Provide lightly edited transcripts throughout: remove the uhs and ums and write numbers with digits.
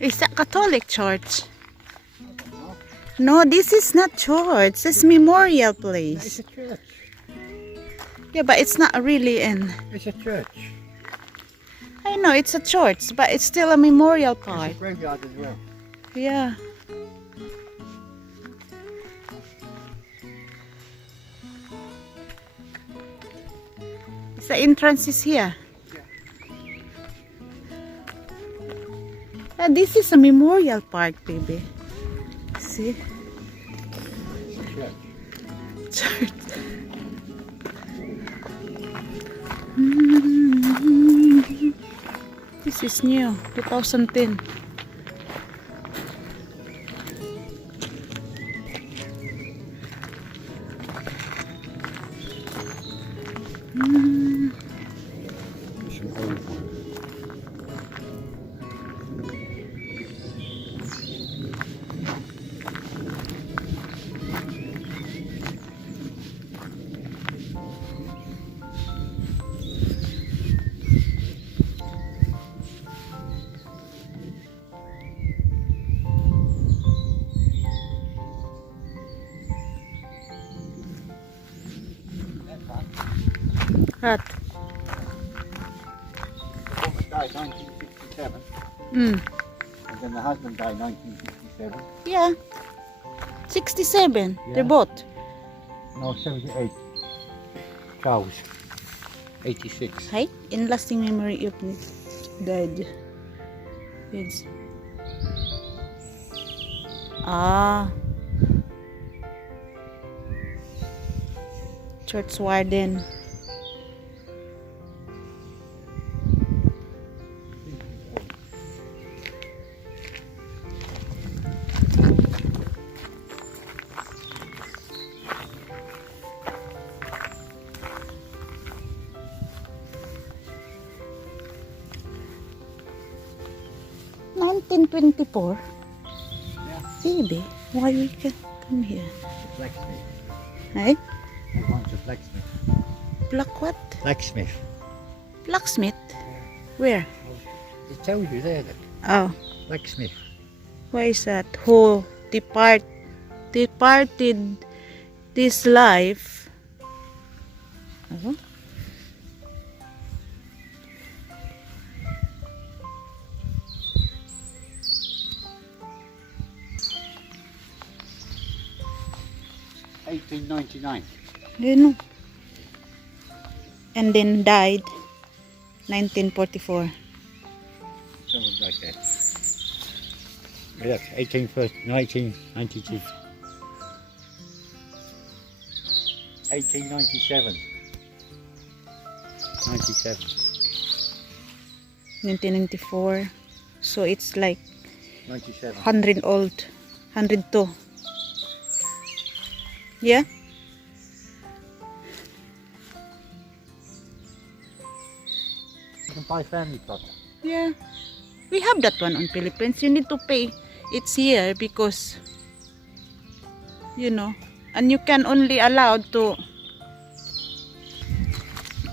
Is that Catholic church? No, this is not church. This is memorial place. It's a church. Yeah, but it's not really in. It's a church. I know it's a church, but it's still a memorial It's park. a graveyard as well. Yeah. The entrance is here. This is a memorial park, baby. See? Church. Church. This is new, 2010. It's an old one. What? The woman died 1967, Mm. and then the husband died 1967. Yeah. 67. Yeah. They're both. No, 78. Charles, 86. Hi. In lasting memory of died. Kids. Ah. Church warden. $19.24. Yeah. Baby, why we can come here? The blacksmith. Hey? He wants a blacksmith. Black what? Blacksmith. Blacksmith? Where? It tells you there that Oh, blacksmith. why is that? Who departed this life? Oh. $18.99. You know. And then died 1944. Something like that. Look, 1992. 1897. 97. 1994. So it's like 97. 100 old. 102. Yeah? You can buy family plot. Yeah. We have that one on Philippines. You need to pay. It's here because, you know, and you can only allowed to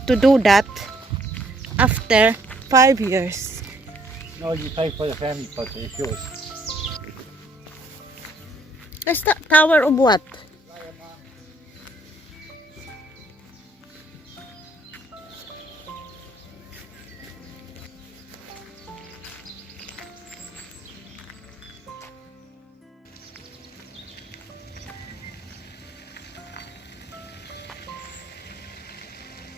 do that after 5 years. No, you pay for the family plot, it's yours. That's the tower of what?